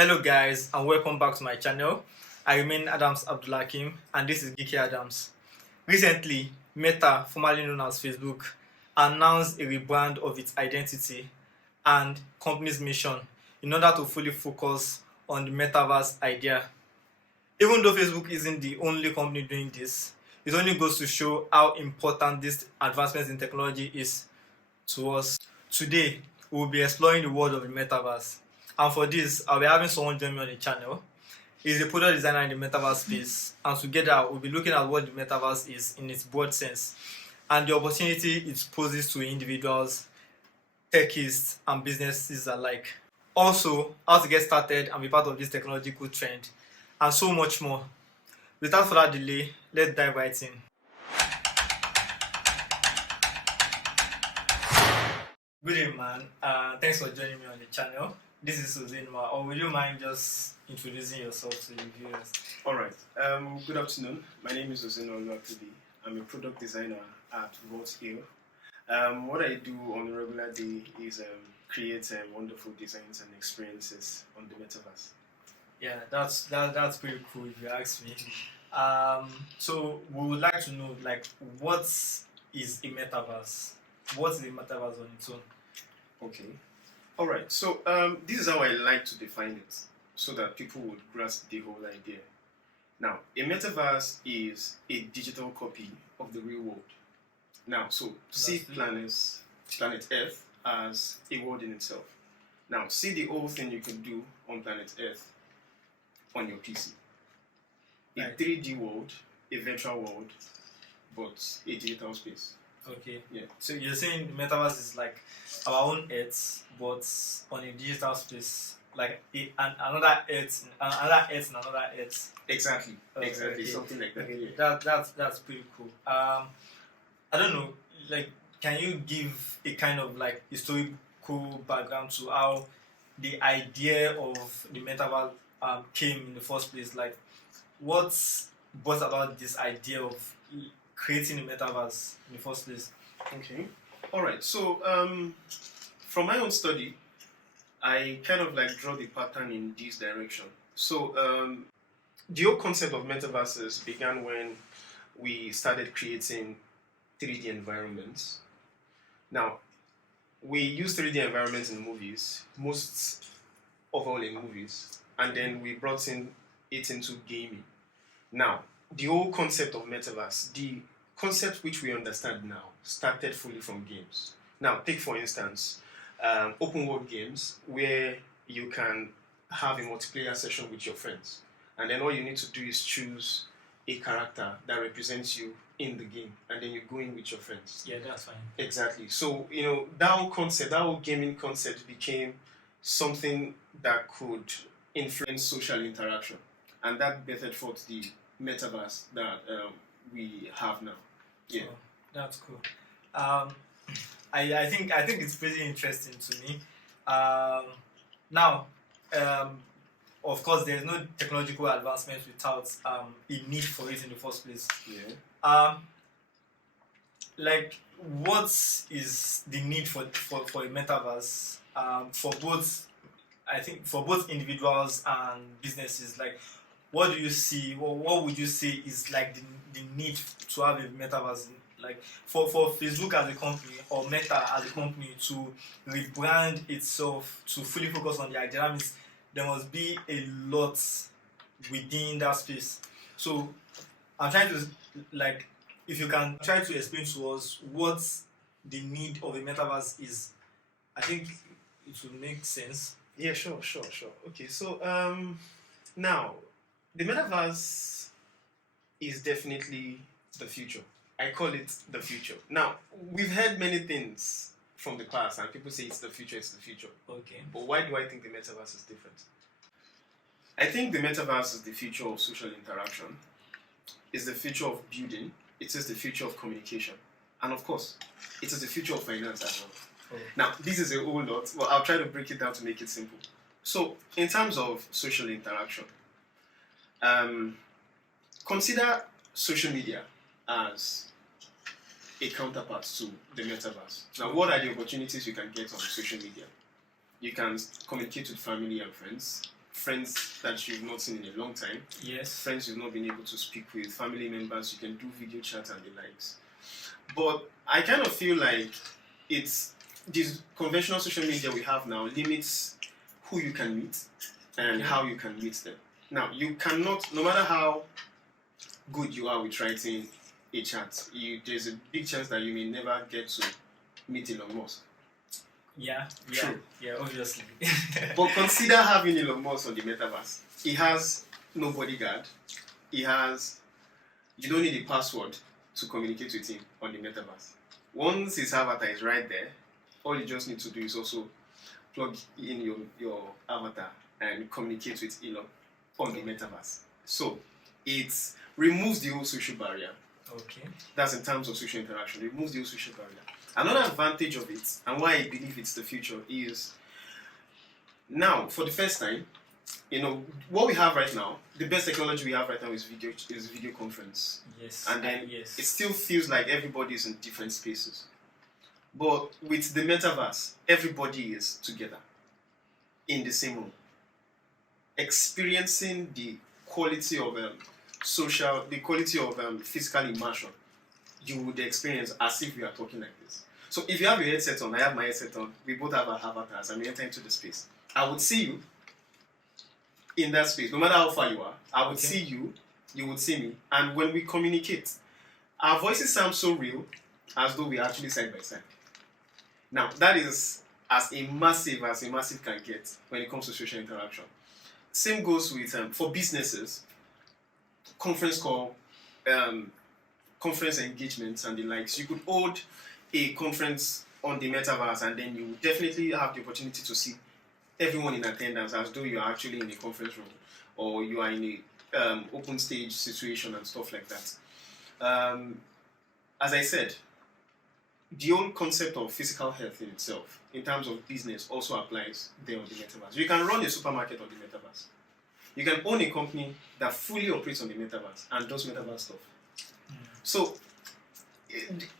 Hello guys and welcome back to my channel. I remain Adams Abdulhakim and this is Geeky Adams. Recently, Meta, formerly known as Facebook, announced a rebrand of its identity and company's mission in order to fully focus on the Metaverse idea. Even though Facebook isn't the only company doing this, it only goes to show how important this advancements in technology is to us. Today, we will be exploring the world of the Metaverse. And for this, I'll be having someone join me on the channel. He's a product designer in the Metaverse space. And together, we'll be looking at what the Metaverse is in its broad sense and the opportunity it poses to individuals, techies, and businesses alike. Also, how to get started and be part of this technological trend, and so much more. Without further delay, let's dive right in. Good evening, man. Thanks for joining me on the channel. This is Suzinma. Or will you mind just introducing yourself to the viewers? All right. Good afternoon. My name is Ozino Oluwakudi. I'm a product designer at Vault Hill. What I do on a regular day is create wonderful designs and experiences on the Metaverse. Yeah, that's pretty cool if you ask me. So we would like to know, like, what is a Metaverse? What is a Metaverse on its own? Okay. All right. So this is how I like to define it, so that people would grasp the whole idea. Now, a Metaverse is a digital copy of the real world. Now, so see planet Earth as a world in itself. Now, see the whole thing you can do on planet Earth on your PC. A 3D world, a virtual world, but a digital space. Okay. Yeah. So you're saying the Metaverse is like our own Earth, but on a digital space, like another Earth, another Earth, and another Earth. Exactly. Exactly. Okay. Something like that. Okay. Yeah. That's pretty cool. I don't know. Like, can you give a kind of like historical background to how the idea of the Metaverse came in the first place? Like, what's brought about this idea of creating a Metaverse in the first place? Okay. All right. So, from my own study, I kind of like draw the pattern in this direction. So, the whole concept of metaverses began when we started creating 3D environments. Now, we use 3D environments in movies, most of all in movies, and then we brought it into gaming. Now, the whole concept of metaverse, the concept which we understand now, started fully from games. Now, take for instance, open world games where you can have a multiplayer session with your friends, and then all you need to do is choose a character that represents you in the game, and then you go in with your friends. Yeah, that's fine. Exactly. So, that whole concept, that whole gaming concept became something that could influence social interaction, and that bettered forth the metaverse that we have now. Yeah. Oh, that's cool. I think it's pretty interesting to me. Now, of course, there's no technological advancement without a need for it in the first place. Yeah. Like, what is the need for a metaverse for both? I think for both individuals and businesses. Like, what do you see? What would you say is like the need to have a metaverse? Like for Facebook as a company or Meta as a company to rebrand itself to fully focus on the idea, that means there must be a lot within that space. So I'm trying to, like, if you can try to explain to us what the need of a metaverse is, I think it will make sense. Yeah, sure. Okay, so now the metaverse is definitely the future. I call it the future. Now, we've heard many things from the class, and people say it's the future. Okay. But why do I think the metaverse is different? I think the metaverse is the future of social interaction. It's the future of building. It is the future of communication. And of course, it is the future of finance as well. Oh. Now, this is a whole lot, but I'll try to break it down to make it simple. So, in terms of social interaction, consider social media as a counterpart to the metaverse. Now, what are the opportunities you can get on social media? You can communicate with family and friends. friends that you've not seen in a long time, Yes. friends you've not been able to speak with, family members, you can do video chat and the likes. But I kind of feel like it's this conventional social media we have now limits who you can meet and how you can meet them. Now, you cannot, no matter how good you are with writing a chat, there's a big chance that you may never get to meet Elon Musk. Yeah, True. yeah, obviously. But consider having Elon Musk on the metaverse. He has no bodyguard. You don't need a password to communicate with him on the metaverse. Once his avatar is right there, all you just need to do is also plug in your avatar and communicate with Elon on the metaverse. So it removes the whole social barrier. Okay. That's in terms of social interaction. It removes the whole social barrier. Another advantage of it, and why I believe it's the future, is now, for the first time, what we have right now, the best technology we have right now is video conference. Yes. And then yes. it still feels like everybody is in different spaces. But with the metaverse, everybody is together in the same room, experiencing the quality of physical immersion you would experience as if we are talking like this. So if you have your headset on, I have my headset on, we both have our avatars, and we enter into the space. I would see you in that space, no matter how far you are. I would see you, you would see me, and when we communicate, our voices sound so real, as though we are actually side by side. Now, that is as a massive can get when it comes to social interaction. Same goes with, for businesses, conference call, conference engagements and the likes. You could hold a conference on the metaverse, and then you would definitely have the opportunity to see everyone in attendance as though you are actually in a conference room, or you are in a open stage situation and stuff like that. As I said, the whole concept of physical health in itself, in terms of business, also applies there on the metaverse. You can run a supermarket on the metaverse. You can own a company that fully operates on the metaverse and does metaverse stuff. So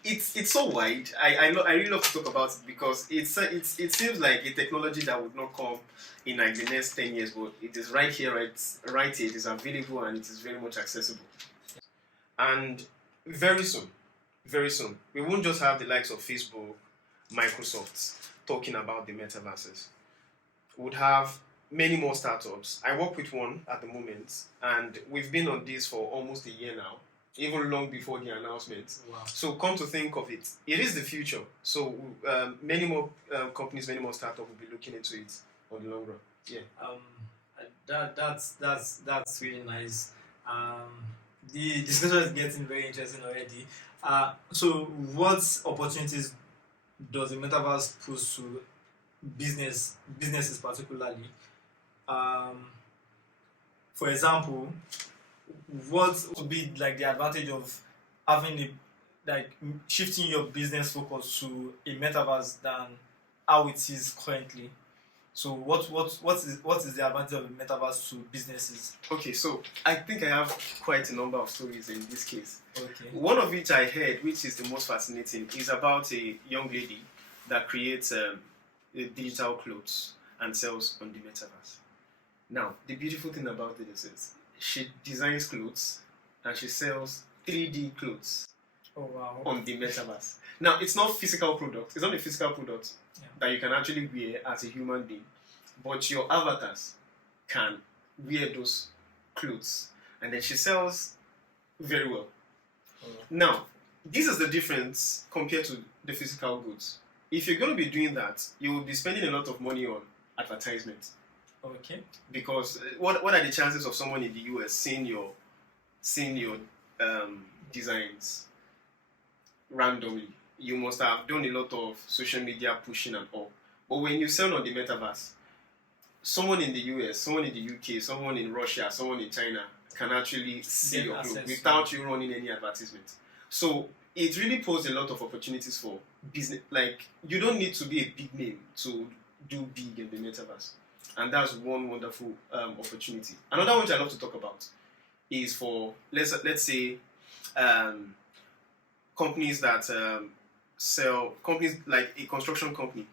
it's so wide. I really love to talk about it because it seems like a technology that would not come in like the next 10 years, but it is right here, right here. It is available and it is very much accessible. And very soon, we won't just have the likes of Facebook, Microsoft talking about the metaverses. We would have many more startups. I work with one at the moment, and we've been on this for almost a year now, even long before the announcement. Wow. So come to think of it, it is the future. So many more companies, many more startups will be looking into it on the long run. Yeah. That's really nice. The discussion is getting very interesting already. So what opportunities does the metaverse pose to businesses particularly? For example, what would be like the advantage of having shifting your business focus to a metaverse than how it is currently? So what is the advantage of the metaverse to businesses? Okay, so I think I have quite a number of stories in this case. Okay. One of which I heard, which is the most fascinating, is about a young lady that creates digital clothes and sells on the metaverse. Now, the beautiful thing about it is she designs clothes and she sells 3D clothes on the metaverse. Now, it's not physical product. It's not a physical product that you can actually wear as a human being, but your avatars can wear those clothes, and then she sells very well. Now, this is the difference compared to the physical goods. If you're going to be doing that, you will be spending a lot of money on advertisement. Okay. Because what are the chances of someone in the US seeing your designs randomly? You must have done a lot of social media pushing and all. But when you sell on the metaverse, someone in the US, someone in the UK, someone in Russia, someone in China can actually see your clothes without you running any advertisement. So it really poses a lot of opportunities for business. Like, you don't need to be a big name to do big in the metaverse. And that's one wonderful opportunity. Another one which I love to talk about is for, let's say, companies that companies like a construction company.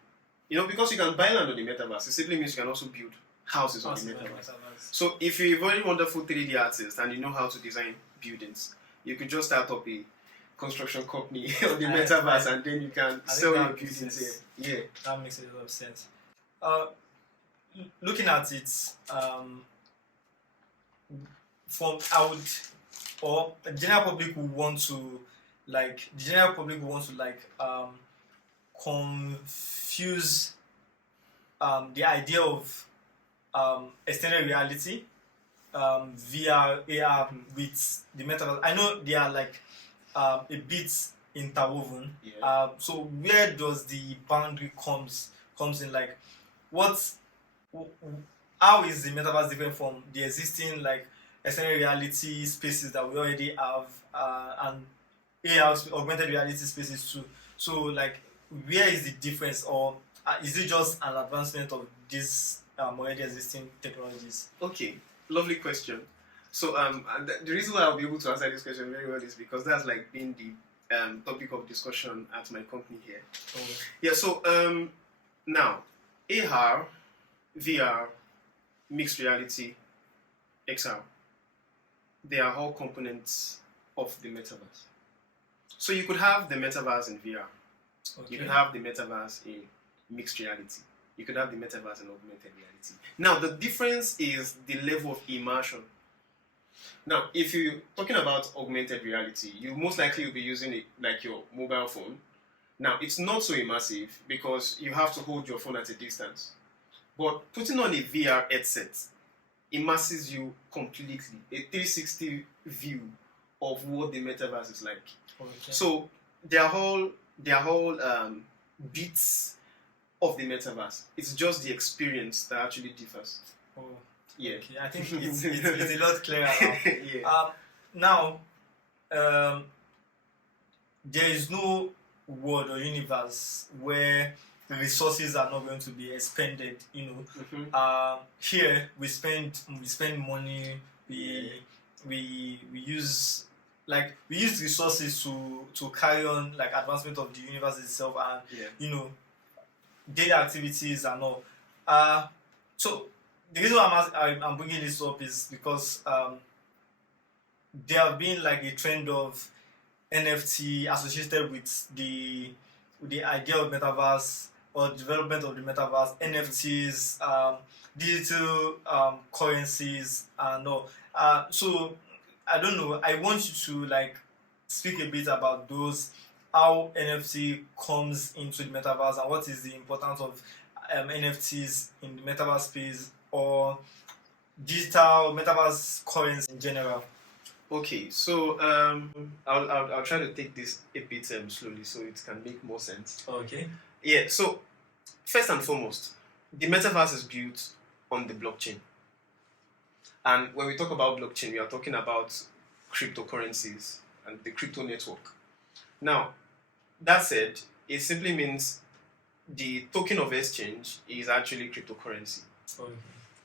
Because you can buy land on the metaverse, it simply means you can also build houses on the Awesome, metaverse. metaverse. So if you're a very wonderful 3D artist and you know how to design buildings, you could just start up a construction company on the metaverse, and then you can sell your buildings here. Yeah, that makes a lot of sense. Looking at it, from out or the general public will want to confuse the idea of extended reality, VR, AR with the metaverse. I know they are like a bit interwoven. Yeah. So where does the boundary comes in? Like, how is the metaverse different from the existing like extended reality spaces that we already have, and AR augmented reality spaces too? So like, where is the difference, or is it just an advancement of these already existing technologies? Okay, lovely question. So and the reason why I'll be able to answer this question very well is because that's like been the topic of discussion at my company here. Oh. Yeah. So now AR, VR, mixed reality, XR, they are all components of the metaverse. So you could have the metaverse in VR. Okay. You could have the metaverse in mixed reality. You could have the metaverse in augmented reality. Now, the difference is the level of immersion. Now, if you're talking about augmented reality, you most likely will be using it like your mobile phone. Now, it's not so immersive because you have to hold your phone at a distance. But putting on a VR headset immerses you completely, a 360 view of what the metaverse is like. Okay. So they are all bits of the metaverse. It's just the experience that actually differs. Oh, yeah. Okay. I think it's a lot clearer now. Yeah. Now, there is no world or universe where the resources are not going to be expended. Here we spend money. We use resources to carry on like advancement of the universe itself, and daily activities and all. So the reason why I'm bringing this up is because there have been like a trend of NFT associated with the idea of metaverse or development of the metaverse, NFTs, digital currencies, and all. So I don't know. I want you to like speak a bit about those, how NFT comes into the metaverse, and what is the importance of NFTs in the metaverse space or digital metaverse currency in general. Okay, so I'll try to take this a bit slowly so it can make more sense. Okay. Yeah. So first and foremost, the metaverse is built on the blockchain, and when we talk about blockchain, we are talking about cryptocurrencies and the crypto network. Now, that said, it simply means the token of exchange is actually cryptocurrency. Okay.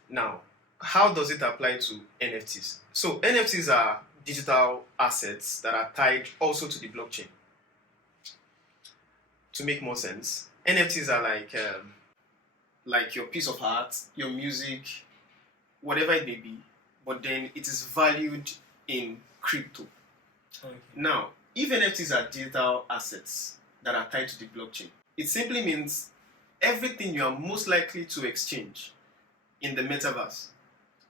Now, how does it apply to NFTs? So NFTs are digital assets that are tied also to the blockchain. To make more sense, NFTs are like your piece of art, your music, whatever it may be, but then it is valued in crypto. Okay. Now, if NFTs are digital assets that are tied to the blockchain, it simply means everything you are most likely to exchange in the metaverse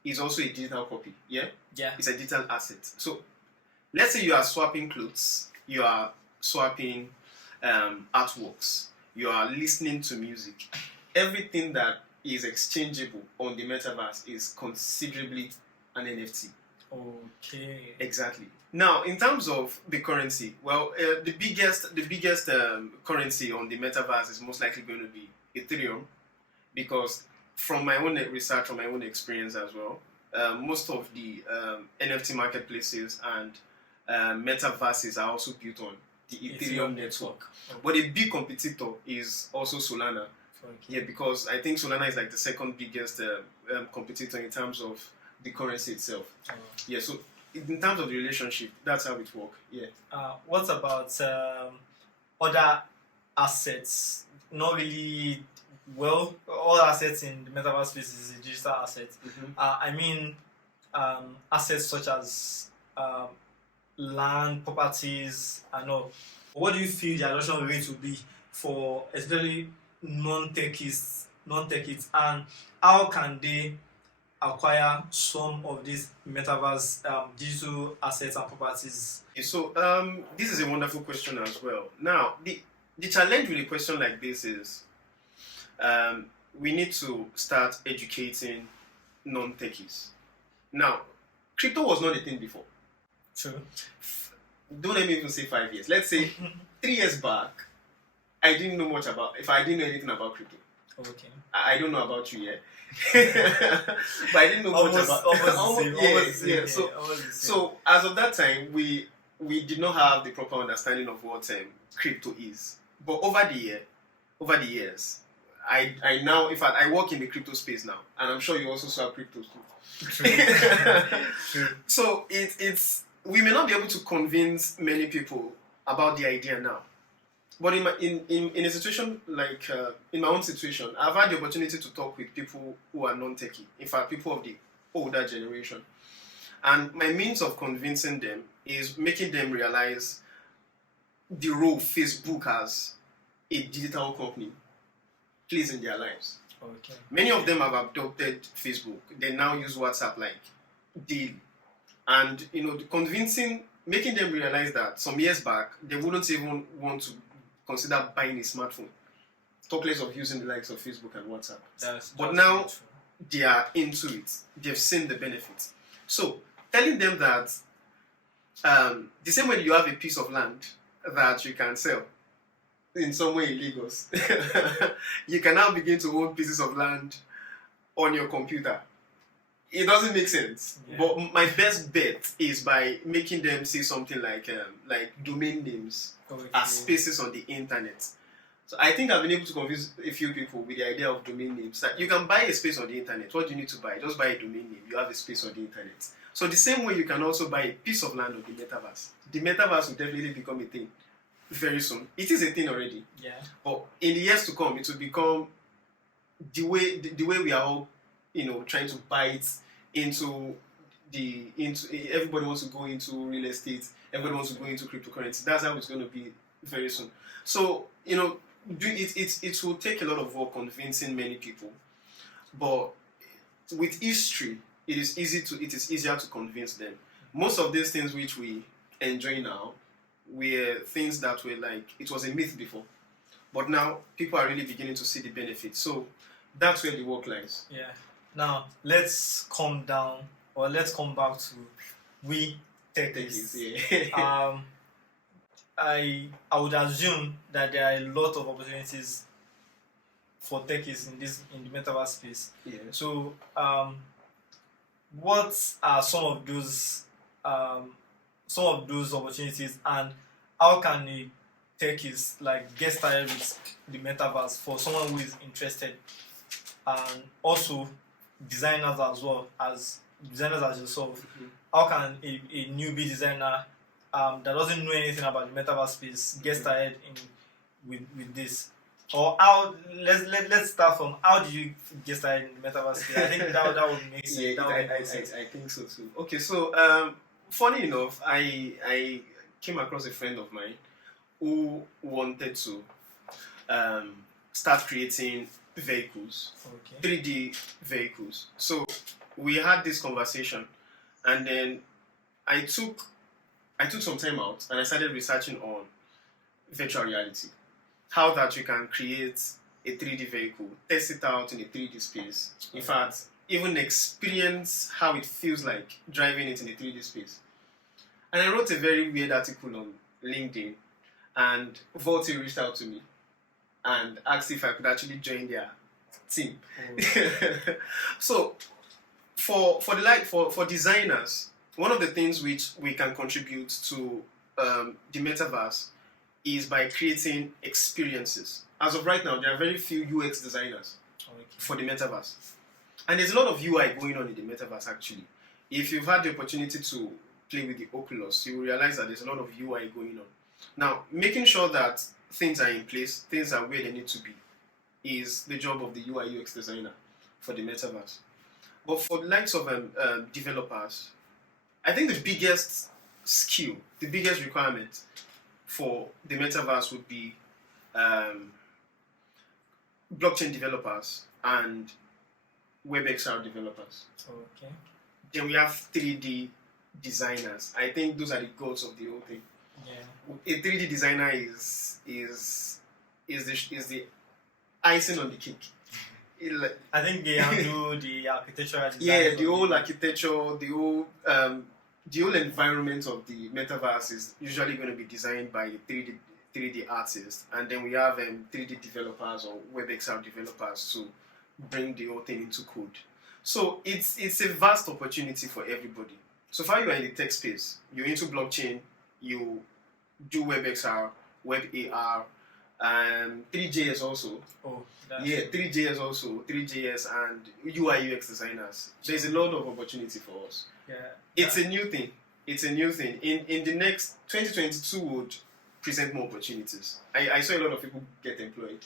is also a digital copy. Yeah? Yeah. It's a digital asset. So let's say you are swapping clothes, you are swapping artworks, you are listening to music. Everything that is exchangeable on the metaverse is considerably an NFT. Okay. Exactly. Now, in terms of the currency, well, the biggest currency on the metaverse is most likely going to be Ethereum, because from my own research, from my own experience as well, most of the NFT marketplaces and metaverses are also built on the Ethereum network. Okay. But a big competitor is also Solana. Okay. Yeah, because I think Solana is like the second biggest competitor in terms of the currency itself. Yeah, so in terms of the relationship, that's how it works. Yeah. What about other assets? Not really Well, all assets in the metaverse space is a digital asset. Mm-hmm. I mean, assets such as land, properties, and all. What do you feel the adoption rate will be for especially non-techies, and how can they acquire some of these metaverse digital assets and properties? So this is a wonderful question as well. Now, the challenge with a question like this is we need to start educating non-techies. Now, crypto was not a thing before. True. Don't let me even say 5 years. Let's say 3 years back, I didn't know much about. If I didn't know anything about crypto, Okay. I don't know about you yet. But I didn't know much about. Almost the same. Yeah. So as of that time, we did not have the proper understanding of what crypto is. But over the years, I now, in fact, I work in the crypto space now, and I'm sure you also saw crypto too. True. So it's we may not be able to convince many people about the idea now, but in a situation like in my own situation, I've had the opportunity to talk with people who are non-techie. In fact, people of the older generation, and my means of convincing them is making them realize the role Facebook as a digital company plays in their lives. Okay. Many of them have adopted Facebook. They now use WhatsApp like daily. And making them realize that some years back they wouldn't even want to consider buying a smartphone. Talk less of using the likes of Facebook and WhatsApp. But now they are into it. They've seen the benefits. So telling them that the same way you have a piece of land that you can sell in some way in Lagos, you can now begin to own pieces of land on your computer. It doesn't make sense. Yeah. But my best bet is by making them say something like domain names as spaces on the internet. So I think I've been able to convince a few people with the idea of domain names. That you can buy a space on the internet. What do you need to buy? Just buy a domain name. You have a space on the internet. So the same way you can also buy a piece of land on the metaverse. The metaverse will definitely become a thing very soon. It is a thing already. Yeah. But in the years to come, it will become the way we are all, trying to bite into everybody wants to go into real estate, everybody wants to go into cryptocurrency. That's how it's going to be very soon. So, it will take a lot of work convincing many people. But with history, it is easier to convince them. Most of these things which we enjoy now were things that were like, it was a myth before. But now people are really beginning to see the benefits. So that's where the work lies. Yeah. Now let's come back to we techies. Yeah. I would assume that there are a lot of opportunities for techies in the metaverse space. Yeah. So what are some of those opportunities, and how can a techies like get started with the metaverse for someone who is interested, and also designers as yourself? Mm-hmm. How can a newbie designer that doesn't know anything about the metaverse space get started with this? Or how? Let's start from how did you get started in the metaverse space? I think that would make sense. Yeah, I think so too. Okay, so funny enough, I came across a friend of mine who wanted to start creating vehicles, 3D vehicles. So we had this conversation, and then I took some time out and I started researching on virtual reality, how that you can create a 3D vehicle, test it out in a 3D space. In fact, even experience how it feels like driving it in a 3D space. And I wrote a very weird article on LinkedIn, and Volti reached out to me and asked if I could actually join their team. So for designers, one of the things which we can contribute to the metaverse is by creating experiences. As of right now, there are very few UX designers for the metaverse. And there's a lot of UI going on in the metaverse actually. If you've had the opportunity to play with the Oculus, you will realize that there's a lot of UI going on. Now, making sure that things are in place, things are where they need to be, is the job of the UI UX designer for the metaverse. But for the likes of developers, I think the biggest skill, the biggest requirement for the metaverse would be blockchain developers and WebXR developers. Okay. Then we have 3D designers. I think those are the goals of the whole thing. Yeah. A 3D designer is the icing on the cake. I think they handle the architectural design. Yeah, the whole architecture, the whole environment of the metaverse is usually going to be designed by a 3D artist, and then we have 3D developers or WebXR developers to bring the whole thing into code. So it's a vast opportunity for everybody. So far you are in the tech space, you're into blockchain, you do WebXR, WebAR, 3JS also. Oh, yeah, 3JS also, 3JS and UI UX designers. There's a lot of opportunity for us. Yeah. It's a new thing. It's a new thing. In the next 2022 would present more opportunities. I saw a lot of people get employed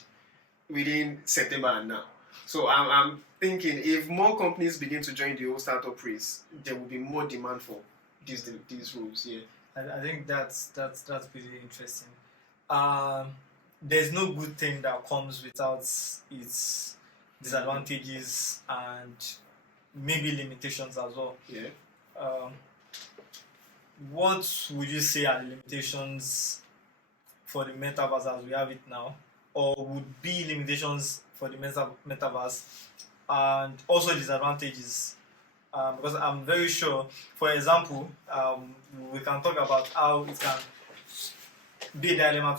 within September and now. So I'm thinking if more companies begin to join the whole startup race, there will be more demand for these roles. Yeah. I think that's pretty interesting. There's no good thing that comes without its disadvantages and maybe limitations as well. Yeah. What would you say are the limitations for the metaverse as we have it now, or would be limitations for the metaverse, and also disadvantages? Because I'm very sure, for example, we can talk about how it can be a dilemma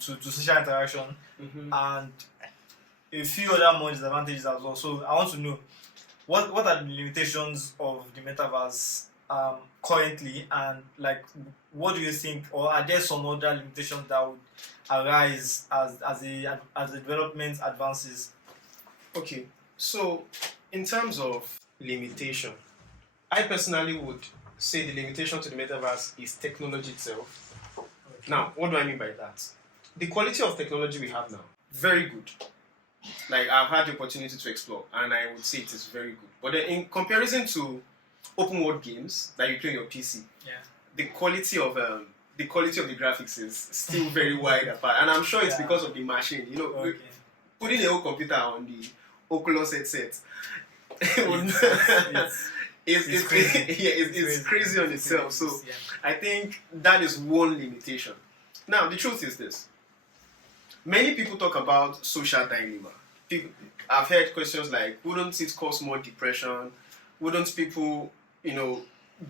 to social interaction, and a few other more disadvantages as well. So I want to know what are the limitations of the metaverse currently, and like what do you think, or are there some other limitations that would arise as the development advances? Okay, so in terms of limitation, I personally would say the limitation to the metaverse is technology itself. Okay. Now, what do I mean by that? The quality of technology we have now, very good. Like, I've had the opportunity to explore, and I would say it is very good. But then in comparison to open world games that you play on your PC, the quality of the graphics is still very wide apart, and I'm sure it's because of the machine. You know, putting a whole computer on the Oculus headset, it's crazy. It's crazy on itself. So I think that is one limitation. Now the truth is this: many people talk about social dilemma. I've heard questions like, wouldn't it cause more depression? Wouldn't people,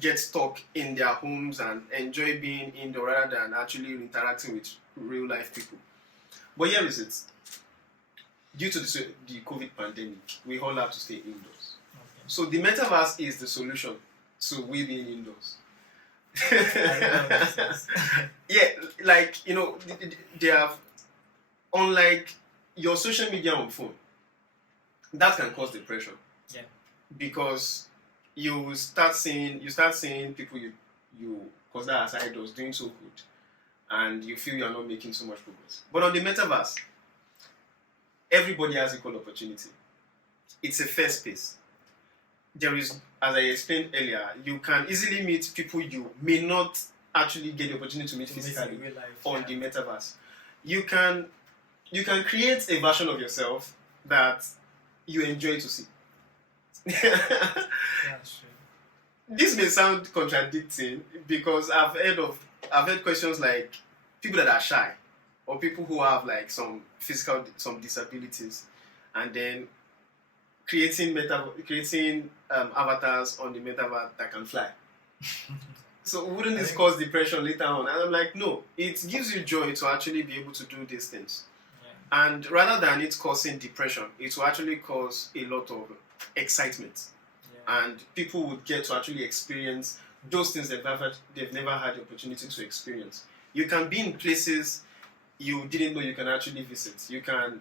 get stuck in their homes and enjoy being indoor rather than actually interacting with real life people? But here is it. Due to the COVID pandemic, we all have to stay indoors. Okay. So the metaverse is the solution to we being indoors. Yeah, like, they have, unlike your social media on phone, that can cause depression. Yeah. Because you start seeing people you consider as idols doing so good, and you feel you're not making so much progress. But on the metaverse, everybody has equal opportunity. It's a fair space. There is, as I explained earlier, you can easily meet people you may not actually get the opportunity to meet physically on the metaverse. You can create a version of yourself that you enjoy to see. That's true. This may sound contradicting because I've heard questions like people that are shy or people who have like some disabilities, and then creating avatars on the metaverse that can fly. So wouldn't this cause depression later on? And I'm like, no, it gives you joy to actually be able to do these things. Yeah. And rather than it causing depression, it will actually cause a lot of excitement. Yeah. And people would get to actually experience those things they've never had the opportunity to experience. You can be in places you didn't know you can actually visit. You can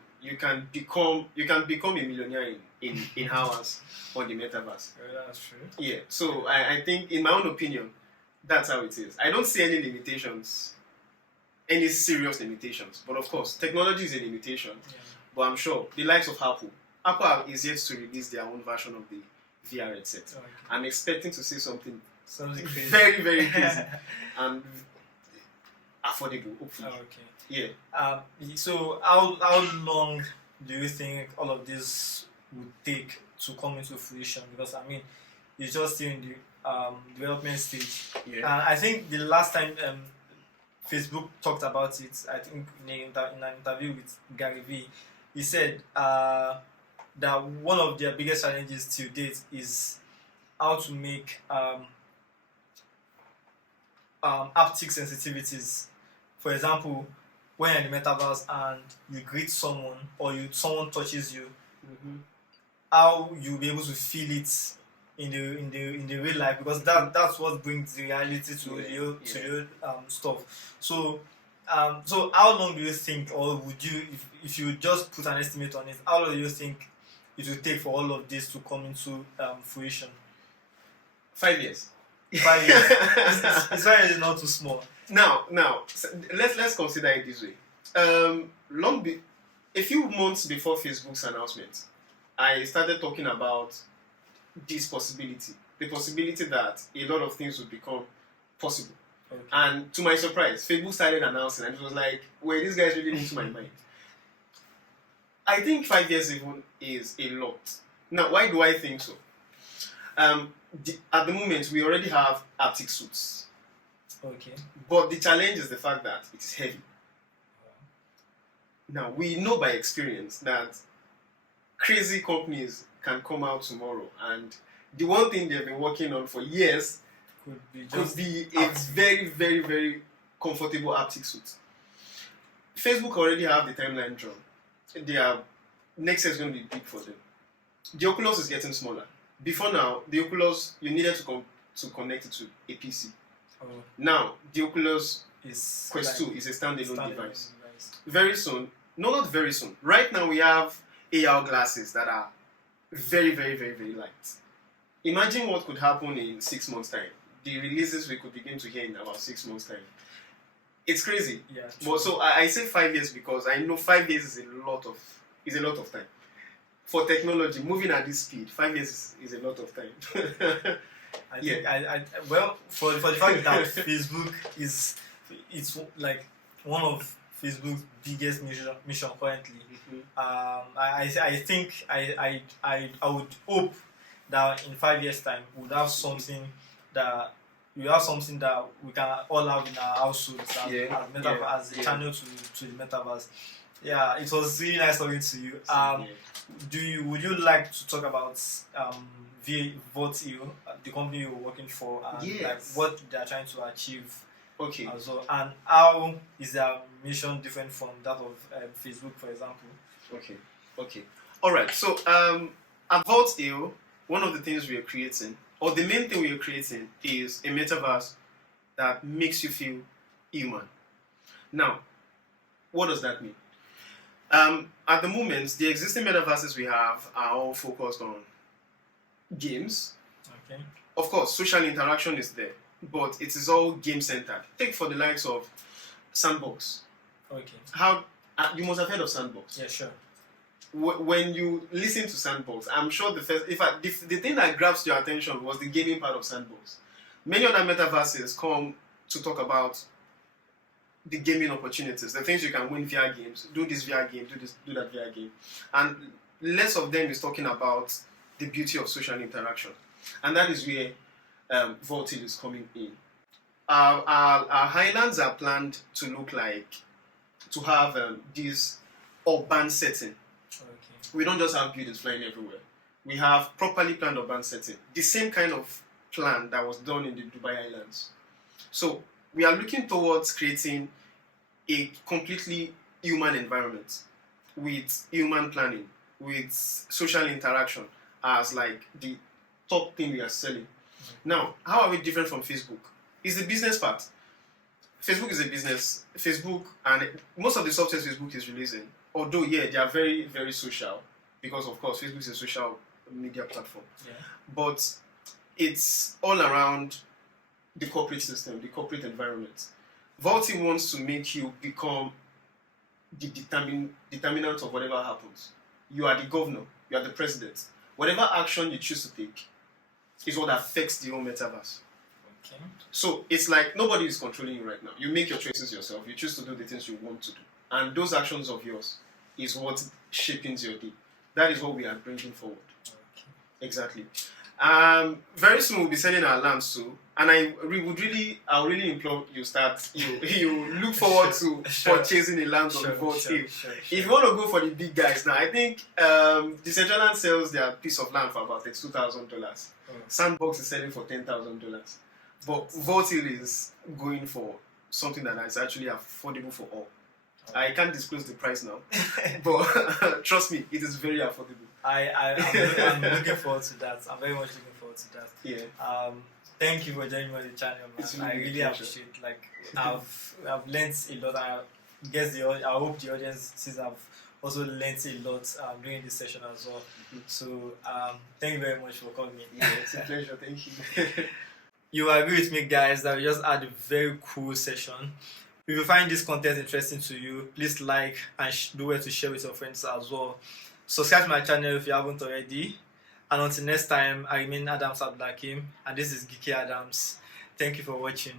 become a millionaire in hours on the metaverse. Yeah, that's true. Yeah. So I think, in my own opinion, that's how it is. I don't see any limitations, any serious limitations. But of course, technology is a limitation. Yeah. but I'm sure the likes of is yet to release their own version of the VR headset. Okay. I'm expecting to see something Something crazy. very, very crazy and affordable, hopefully. Okay. Yeah. So how long do you think all of this would take to come into fruition? Because I mean, it's just still in the development stage. Yeah. And I think the last time Facebook talked about it, I think in an interview with Gary Vee, he said that one of their biggest challenges to date is how to make haptic sensitivities. For example, when you're in the metaverse and you greet someone or someone touches you, how you'll be able to feel it in the real life, because that's what brings the reality to the stuff. So how long do you think, or would you, if you just put an estimate on it, how long do you think it will take for all of this to come into fruition? 5 years. 5 years. It's very not too small. Now, let's consider it this way. A few months before Facebook's announcement, I started talking about this possibility, the possibility that a lot of things would become possible. Okay. And to my surprise, Facebook started announcing, and it was like, wait, this guy's really into my mind. I think 5 years even is a lot. Now, why do I think so? At the moment, we already have haptic suits. Okay. But the challenge is the fact that it is heavy. Now, we know by experience that crazy companies can come out tomorrow, and the one thing they've been working on for years could be a very, very, very comfortable haptic suit. Facebook already have the timeline drawn. Next year is going to be big for them. The Oculus is getting smaller. Before now, the Oculus, you needed to connect it to a PC. Oh. Now, the Oculus Quest 2 is a standalone device. Very soon, not very soon. Right now, we have AR glasses that are very, very, very, very light. Imagine what could happen in 6 months' time. The releases we could begin to hear in about 6 months' time. It's crazy. Yeah. But so I say 5 years because I know 5 years is a lot of time. For technology, moving at this speed, 5 years is a lot of time. Well, for the fact that Facebook it's like one of Facebook's biggest mission currently. I think I would hope that in 5 years' time we would have something that we can all have in our households as a channel to the metaverse. Yeah, it was really nice talking to you. Would you like to talk about Vote.io, the company you're working for, and like what they are trying to achieve? Okay. And how is their mission different from that of Facebook, for example? Okay. All right. So at Vote.io, one of the things we are creating, or the main thing we are creating, is a metaverse that makes you feel human. Now, what does that mean? At the moment, the existing metaverses we have are all focused on games. Okay. Of course, social interaction is there, but it is all game-centered. Take for the likes of Sandbox. Okay. You must have heard of Sandbox. Yeah, sure. When you listen to Sandbox, I'm sure the thing that grabs your attention was the gaming part of Sandbox. Many other metaverses come to talk about the gaming opportunities, the things you can win VR games, do this VR game, do that VR game. And less of them is talking about the beauty of social interaction. And that is where Vote.io is coming in. Our highlands are planned to have this urban setting. Okay. We don't just have buildings flying everywhere. We have properly planned urban setting. The same kind of plan that was done in the Dubai Islands. So we are looking towards creating a completely human environment with human planning, with social interaction as like the top thing we are selling. Now, how are we different from Facebook? It's the business part. Facebook is a business. Facebook and most of the software Facebook is releasing, although they are very, very social, because of course Facebook is a social media platform. Yeah. But it's all around the corporate system, the corporate environment. Vote.io wants to make you become the determinant of whatever happens. You are the governor, you are the president. Whatever action you choose to take is what affects the whole metaverse. Okay. So it's like nobody is controlling you right now. You make your choices yourself. You choose to do the things you want to do. And those actions of yours is what shapes your day. That is what we are bringing forward. Okay. Exactly. Very soon we'll be sending our alarms too. And I really implore you you look forward to purchasing a lamp on Vault Hill. If you want to go for the big guys now, I think Decentraland sells their piece of land for about $2,000. Sandbox is selling for $10,000. But Vault Hill is going for something that is actually affordable for all. I can't disclose the price now, but trust me, it is very affordable. I'm looking forward to that. I'm very much looking forward to that. Yeah. Thank you for joining me on the channel, man. Really I really appreciate. I've learned a lot. I hope the audience sees I've also learned a lot during this session as well. So thank you very much for coming. Yeah, it's a pleasure. Thank you. You agree with me, guys, that we just had a very cool session. If you find this content interesting to you, please like and do well to share with your friends as well. Subscribe to my channel if you haven't already. And until next time, I remain Adams Abdulakim, and this is Geeky Adams. Thank you for watching.